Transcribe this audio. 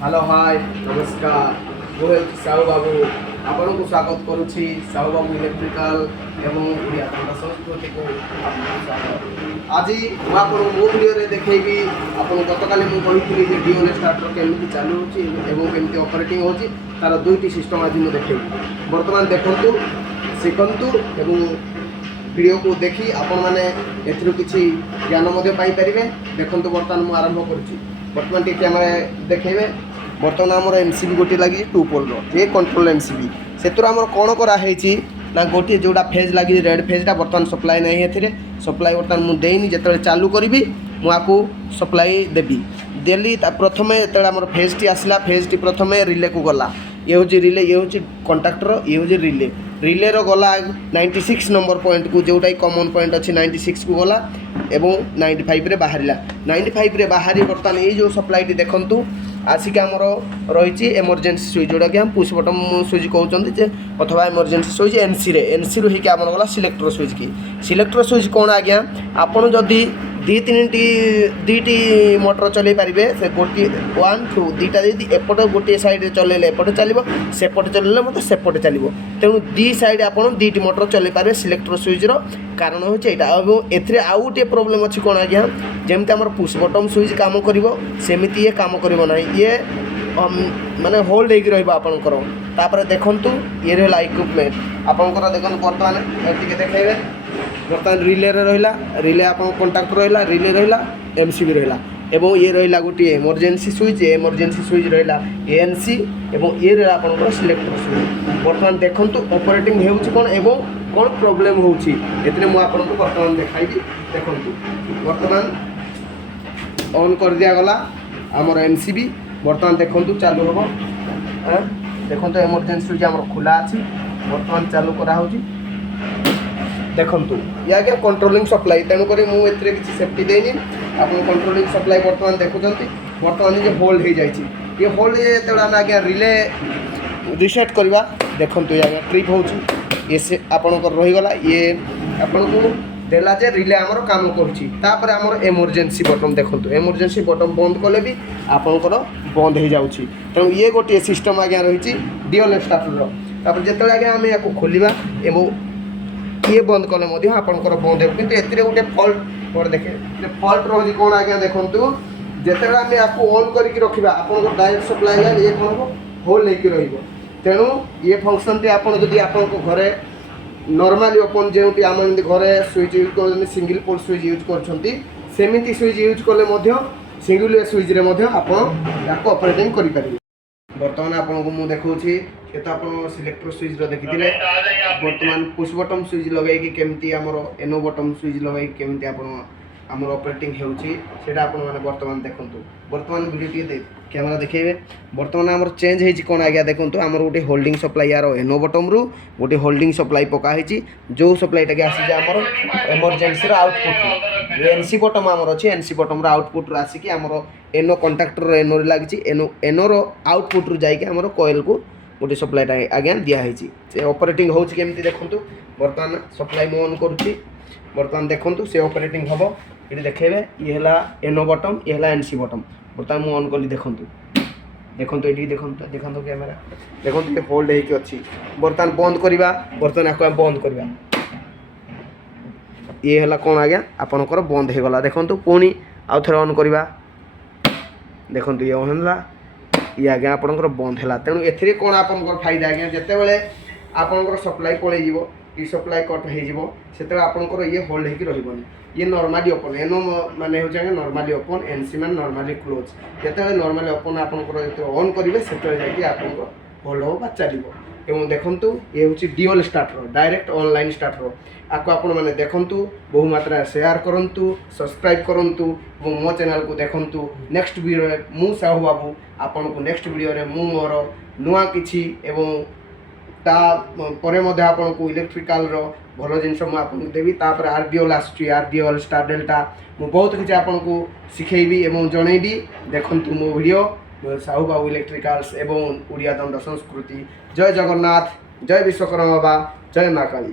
Hello hi नमस्कार ମୁଁ ସାହୁ ବାବୁ ଆପଣଙ୍କୁ ସ୍ୱାଗତ କରୁଛି ସାହୁ ବାବୁ ଇଲେକ୍ଟ୍ରିକାଲ ଏବଂ ଓଡ଼ିଆ ଖଣ୍ଡ ସଂସ୍କୃତିକୁ ଆପଣଙ୍କୁ ସ୍ୱାଗତ। ଆଜି ମୁଁ ଆପଣଙ୍କୁ ମୋ ଭିଡ଼ିଓରେ ଦେଖେଇବି ଆପଣଙ୍କୁ ଗତକାଲି ମୁଁ କହିଥିଲି ଯେ ଡିଓଏଲ୍ ଷ୍ଟାର୍ଟର କେମିତି ଚାଲୁଛି ଏବଂ କେମିତି ଅପରେଟିଂ ହେଉଛି ତାର ଦୁଇଟି ସିଷ୍ଟମ୍ ଆଜି ମୁଁ ଦେଖେଇବି। ବର୍ତ୍ତମାନ ଦେଖନ୍ତୁ ଶିଖନ୍ତୁ ଏବଂ ଭିଡ଼ିଓକୁ ଦେଖି ଆପଣମାନେ ଏଥିରୁ କିଛି ଜ୍ଞାନ ମଧ୍ୟ ପାଇପାରିବେ। ଦେଖନ୍ତୁ ବର୍ତ୍ତମାନ ମୁଁ ଆରମ୍ଭ କରୁଛି। ବର୍ତ୍ତମାନ ଟିକେ କ୍ୟାମେରା ଦେଖେଇବେ। ବର୍ତ୍ତମାନ ଆମର ଏମ୍ସିବି ଗୋଟିଏ ଲାଗିଛି 2 ପୋଲ୍ର ଯେ କଣ୍ଟ୍ରୋଲ ଏମ୍ସିବି ସେଥିରୁ ଆମର କ'ଣ କରାହେଇଛି ନା ଗୋଟିଏ ଯେଉଁଟା ଫେଜ୍ ଲାଗିଛି ରେଡ୍ ଫେଜ୍ଟା ବର୍ତ୍ତମାନ ସପ୍ଲାଏ ନାହିଁ। ଏଥିରେ ସପ୍ଲାଏ ବର୍ତ୍ତମାନ ମୁଁ ଦେଇନି। ଯେତେବେଳେ ଚାଲୁ କରିବି ମୁଁ ଆକୁ ସପ୍ଲାଏ ଦେଲି ପ୍ରଥମେ ଯେତେବେଳେ ଆମର ଫେଜ୍ଟି ଆସିଲା ଫେଜ୍ଟି ପ୍ରଥମେ ରିଲେକୁ ଗଲା। ଇଏ ହେଉଛି ରିଲେ, ଇଏ ହେଉଛି କଣ୍ଟାକ୍ଟର, ଇଏ ହେଉଛି ରିଲେର ଗଲା 96 ନମ୍ବର ପଏଣ୍ଟକୁ ଯେଉଁଟା କମନ୍ ପଏଣ୍ଟ ଅଛି 96କୁ ଗଲା ଏବଂ 95ରେ ବାହାରିଲା। 95ରେ ବାହାରି ବର୍ତ୍ତମାନ ଏଇ ଯେଉଁ ସପ୍ଲାଇଟି ଦେଖନ୍ତୁ ଆସିକି ଆମର ରହିଛି ଏମର୍ଜେନ୍ସି ସୁଇଚ୍, ଯେଉଁଟାକି ଆମେ ପୁsh ବଟନ୍ ସୁଇଚ୍ କହୁଛନ୍ତି ଯେ ଅଥବା ଏମର୍ଜେନ୍ସି ସୁଇଚ୍ ଏନ୍ସିରୁ ହେଇକି ଆମର ଗଲା ସିଲେକ୍ଟର ସୁଇଚ୍ କି। ସିଲେକ୍ଟର ସୁଇଚ୍ କ'ଣ ଆଜ୍ଞା, ଆପଣ ଯଦି ଦୁଇଟି ମୋଟର ଚଲେଇ ପାରିବେ ସେ ଗୋଟିଏ 1 2 ଦୁଇଟା ଯଦି ଏପଟେ ଗୋଟିଏ ସାଇଡ଼୍ରେ ଚଲେଇଲେ ଏପଟେ ଚାଲିବ, ସେପଟେ ଚଲେଇଲେ ମଧ୍ୟ ସେପଟେ ଚାଲିବ। ତେଣୁ ଦୁଇ ସାଇଡ଼୍ ଆପଣ ଦୁଇଟି ମୋଟର ଚଲେଇ ପାରିବେ ସିଲେକ୍ଟର ସୁଇଚ୍ର କାରଣ ହେଉଛି ଏଇଟା। ଏବଂ ଏଥିରେ ଆଉ ଗୋଟିଏ ପ୍ରୋବ୍ଲେମ୍ ଅଛି କ'ଣ ଆଜ୍ଞା, ଯେମିତି ଆମର ପୁsh ବଟନ୍ ସୁଇଚ୍ କାମ କରିବ ସେମିତି ଇଏ କାମ କରିବ ନାହିଁ। ଇଏ ମାନେ ହୋଲ୍ଡ ହେଇକି ରହିବ ଆପଣଙ୍କର। ତାପରେ ଦେଖନ୍ତୁ ଇଏ ରହିଲା ଇକ୍ୱିପମେଣ୍ଟ ଆପଣଙ୍କର। ଦେଖନ୍ତୁ ବର୍ତ୍ତମାନ ଟିକେ ଦେଖେଇବେ। ବର୍ତ୍ତମାନ ରିଲେରେ ରହିଲା, ରିଲେ ଆପଣଙ୍କ କଣ୍ଟାକ୍ଟ ରହିଲା, ରିଲେ ରହିଲା, ଏମ୍ସିବି ରହିଲା ଏବଂ ଇଏ ରହିଲା ଗୋଟିଏ ଏମର୍ଜେନ୍ସି ସୁଇଚ୍। ଏମର୍ଜେନ୍ସି ସୁଇଚ୍ ରହିଲା ANC ଏବଂ ଇଏ ରହିଲା ଆପଣଙ୍କର ସିଲେକ୍ଟର ସୁଇଚ୍। ବର୍ତ୍ତମାନ ଦେଖନ୍ତୁ ଅପରେଟିଂ ହେଉଛି କ'ଣ ଏବଂ କ'ଣ ପ୍ରୋବ୍ଲେମ୍ ହେଉଛି ଏଥିରେ ମୁଁ ଆପଣଙ୍କୁ ବର୍ତ୍ତମାନ ଦେଖାଇବି। ଦେଖନ୍ତୁ ବର୍ତ୍ତମାନ ଅନ୍ କରିଦିଆଗଲା ଆମର ଏମ୍ସିବି। ବର୍ତ୍ତମାନ ଦେଖନ୍ତୁ ଚାଲୁ ହେବ। ଦେଖନ୍ତୁ ଏମର୍ଜେନ୍ସି ସୁଇଚ୍ ଆମର ଖୋଲା ଅଛି। ବର୍ତ୍ତମାନ ଚାଲୁ କରାହେଉଛି। ଦେଖନ୍ତୁ ଇଏ ଆଜ୍ଞା କଣ୍ଟ୍ରୋଲିଂ ସପ୍ଲାଇ, ତେଣୁକରି ମୁଁ ଏଥିରେ କିଛି ସେଫ୍ଟି ଦେଇନି। ଆପଣ କଣ୍ଟ୍ରୋଲିଂ ସପ୍ଲାଇ ବର୍ତ୍ତମାନ ଦେଖୁଛନ୍ତି। ବର୍ତ୍ତମାନ ଇଏ ହୋଲ୍ଡ ହେଇଯାଇଛି। ଇଏ ହୋଲ୍ଡ ଯେତେବେଳେ ଆମେ ଆଜ୍ଞା ରିଲେ ରିସେଟ୍ କରିବା ଦେଖନ୍ତୁ ଇଏ ଆଜ୍ଞା ଟ୍ରିପ୍ ହେଉଛି। ଇଏ ସେ ଆପଣଙ୍କର ରହିଗଲା। ଇଏ ଆପଣଙ୍କୁ ଦେଲା ଯେ ରିଲେ ଆମର କାମ କରୁଛି। ତାପରେ ଆମର ଏମର୍ଜେନ୍ସି ବଟନ୍ ଦେଖନ୍ତୁ, ଏମର୍ଜେନ୍ସି ବଟନ୍ ବନ୍ଦ କଲେ ବି ଆପଣଙ୍କର ବନ୍ଦ ହେଇଯାଉଛି। ତେଣୁ ଇଏ ଗୋଟିଏ ସିଷ୍ଟମ୍ ଆଜ୍ଞା ରହିଛି ଡିଓଏଲ୍ ଷ୍ଟାର୍ଟର। ତାପରେ ଯେତେବେଳେ ଆଜ୍ଞା ଆମେ ୟାକୁ ଖୋଲିବା ଏବଂ ଇଏ ବନ୍ଦ କଲେ ମଧ୍ୟ ଆପଣଙ୍କର ବନ୍ଦ ହେବ। କିନ୍ତୁ ଏଥିରେ ଗୋଟେ ଫଲ୍ଟ ଦେଖେ ଫଲ୍ଟ ରହୁଛି କ'ଣ ଆଜ୍ଞା, ଦେଖନ୍ତୁ ଯେତେବେଳେ ଆମେ ୟାକୁ ଅନ୍ କରିକି ରଖିବା ଆପଣଙ୍କର ଡାଇରେକ୍ଟ ସପ୍ଲାଇ ଲାଇନ୍ ଇଏ କ'ଣ ହେବ, ହୋଲ୍ଡ ହେଇକି ରହିବ। ତେଣୁ ଇଏ ଫଙ୍କସନ୍ଟି ଆପଣ ଯଦି ଆପଣଙ୍କ ଘରେ ନର୍ମାଲି ଓପନ୍ ଯେଉଁଠି ଆମେ ଯେମିତି ଘରେ ସୁଇଚ୍ ୟୁଜ୍ କରୁଛନ୍ତି ସିଙ୍ଗିଲ୍ ପୋଲ୍ ସୁଇଚ୍ ୟୁଜ୍ କରୁଛନ୍ତି ସେମିତି ସୁଇଚ୍ ୟୁଜ୍ କଲେ ମଧ୍ୟ ସିଙ୍ଗିଲ୍ ସୁଇଚ୍ରେ ମଧ୍ୟ ଆପଣ ୟାକୁ ଅପରେଟିଂ କରିପାରିବେ। ବର୍ତ୍ତମାନ ଆପଣଙ୍କୁ ମୁଁ ଦେଖାଉଛି ଏ ତ ଆପଣ ସିଲେକ୍ଟର ସୁଇଚ୍ର ଦେଖିଥିଲେ। ବର୍ତ୍ତମାନ ପୁsh ବଟନ୍ ସୁଇଚ୍ ଲଗାଇକି କେମିତି ଆମର ଏନୋ ବଟନ୍ ସୁଇଚ୍ ଲଗାଇକି କେମିତି ଆପଣ ଆମର ଅପରେଟିଂ ହେଉଛି ସେଇଟା ଆପଣମାନେ ବର୍ତ୍ତମାନ ଦେଖନ୍ତୁ। ବର୍ତ୍ତମାନ ଭିଡ଼ିଓ ଟିକେ କ୍ୟାମେରା ଦେଖେଇବେ। ବର୍ତ୍ତମାନ ଆମର ଚେଞ୍ଜ ହେଇଛି କ'ଣ ଆଜ୍ଞା, ଦେଖନ୍ତୁ ଆମର ଗୋଟେ ହୋଲ୍ଡିଂ ସପ୍ଲାଇ ୟାର ଏନୋ ବଟମ୍ରୁ ଗୋଟେ ହୋଲ୍ଡିଂ ସପ୍ଲାଇ ପକା ହେଇଛି। ଯେଉଁ ସପ୍ଲାଇଟାକି ଆସିଛି ଆମର ଏମର୍ଜେନ୍ସିର ଆଉଟପୁଟ୍ରୁ। ଏନ୍ସି ବଟମ୍ ଆମର ଅଛି, ଏନ୍ସି ବଟମ୍ର ଆଉଟପୁଟ୍ରୁ ଆସିକି ଆମର ଏନୋ କଣ୍ଟାକ୍ଟର ଏନୋରେ ଲାଗିଛି। ଏନୋର ଆଉଟପୁଟ୍ରୁ ଯାଇକି ଆମର କଏଲ୍କୁ ଗୋଟେ ସପ୍ଲାଇଟା ଆଜ୍ଞା ଦିଆହେଇଛି। ସେ ଅପରେଟିଂ ହେଉଛି କେମିତି ଦେଖନ୍ତୁ। ବର୍ତ୍ତମାନ ସପ୍ଲାଇ ମୁଁ ଅନ୍ କରୁଛି। ବର୍ତ୍ତମାନ ଦେଖନ୍ତୁ ସେ ଅପରେଟିଂ ହେବ। ଏଠି ଦେଖେଇବେ ଇଏ ହେଲା ଏନୋ ବଟମ୍, ଇଏ ହେଲା ଏନ୍ସି ବଟମ୍। ବର୍ତ୍ତମାନ ମୁଁ ଅନ୍ କଲି ଦେଖନ୍ତୁ। ଦେଖନ୍ତୁ ଏଠିକି ଦେଖନ୍ତୁ କ୍ୟାମେରା ଦେଖନ୍ତୁ ଇଏ ହୋଲ୍ଡ ହେଇକି ଅଛି। ବର୍ତ୍ତମାନ ବନ୍ଦ କରିବା। ବର୍ତ୍ତମାନ ଆକୁ ଆମେ ବନ୍ଦ କରିବା। ଇଏ ହେଲା କ'ଣ ଆଜ୍ଞା, ଆପଣଙ୍କର ବନ୍ଦ ହେଇଗଲା। ଦେଖନ୍ତୁ ପୁଣି ଆଉ ଥରେ ଅନ୍ କରିବା। ଦେଖନ୍ତୁ ଇଏ ଅନ୍ ହେଲା, ଇଏ ଆଜ୍ଞା ଆପଣଙ୍କର ବନ୍ଦ ହେଲା। ତେଣୁ ଏଥିରେ କ'ଣ ଆପଣଙ୍କର ଫାଇଦା ଆଜ୍ଞା, ଯେତେବେଳେ ଆପଣଙ୍କର ସପ୍ଲାଇ ପଳେଇଯିବ କି ସପ୍ଲାଇ କଟ୍ ହେଇଯିବ ସେତେବେଳେ ଆପଣଙ୍କର ଇଏ ହୋଲ୍ଡ ହେଇକି ରହିବନି। ଇଏ ନର୍ମାଲି ଓପନ୍, ଏନୋ ମାନେ ହେଉଛି ଆଜ୍ଞା ନର୍ମାଲି ଓପନ୍, ଏନ୍ସି ମାନେ ନର୍ମାଲି କ୍ଲୋଜ୍। ଯେତେବେଳେ ନର୍ମାଲି ଓପନ୍ ଆପଣଙ୍କର ଯେତେବେଳେ ଅନ୍ କରିବେ ସେତେବେଳେ ଯାଇକି ଆପଣଙ୍କର ହୋଲ୍ଡ ହେବ ବା ଚାଲିବ। ଏବଂ ଦେଖନ୍ତୁ ଇଏ ହେଉଛି ଡିଓଏଲ୍ ଷ୍ଟାର୍ଟର, ଡାଇରେକ୍ଟ ଅନଲାଇନ୍ ଷ୍ଟାର୍ଟର। ଆକୁ ଆପଣମାନେ ଦେଖନ୍ତୁ, ବହୁ ମାତ୍ରାରେ ସେୟାର କରନ୍ତୁ, ସବସ୍କ୍ରାଇବ୍ କରନ୍ତୁ ଏବଂ ମୋ ଚ୍ୟାନେଲକୁ ଦେଖନ୍ତୁ। ନେକ୍ସଟ ଭିଡ଼ିଓରେ ମୁଁ ସାହୁ ବାବୁ ଆପଣଙ୍କୁ ନେକ୍ସଟ ଭିଡ଼ିଓରେ ମୁଁ ମୋର ନୂଆ କିଛି ଏବଂ ତାପରେ ମଧ୍ୟ ଆପଣଙ୍କୁ ଇଲେକ୍ଟ୍ରିକାଲର ଭଲ ଜିନିଷ ମୁଁ ଆପଣଙ୍କୁ ଦେବି। ତାପରେ ଆର୍ଡିଓଲ୍ ଆସୁଛି, ଆର୍ଡିଓଲ୍ ଷ୍ଟାର ଡେଲ୍ଟା ମୁଁ ବହୁତ କିଛି ଆପଣଙ୍କୁ ଶିଖେଇବି ଏବଂ ଜଣେଇବି। ଦେଖନ୍ତୁ ମୋ ଭିଡ଼ିଓ ସାହୁ ବାବୁ ଇଲେକ୍ଟ୍ରିକାଲ୍ସ ଏବଂ ଓଡ଼ିଆ ଦଣ୍ଡ ସଂସ୍କୃତି। ଜୟ ଜଗନ୍ନାଥ, ଜୟ ବିଶ୍ୱକର୍ମା ବାବା, ଜୟ ମା କାଳୀ।